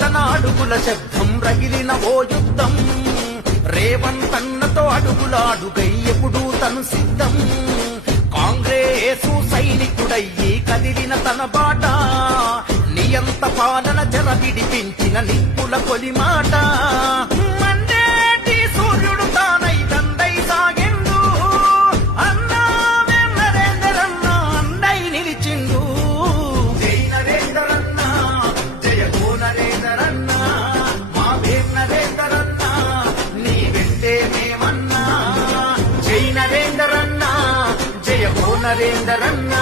తన అడుగుల శబ్దం రగిలిన ఓ యుద్ధం రేవంతన్నతో అడుగులాడుగై ఎప్పుడు తను సిద్ధం కాంగ్రెసు సైనికుడయ్యి కదిలిన తన బాట నియంత పాలన జర విడిపించిన నిప్పుల కొలిమాట మండేటి సూర్యుడు తానై దండై సాగిండు అన్నా నరేందరన్న అండై నిలిచిండు జై నరేందరన్న జయ గో నరేందరన్న మా వేర్ నరేందరన్న నీ వెంటే మేమన్నా జై నరేందరన్న జయ గో నరేందరన్న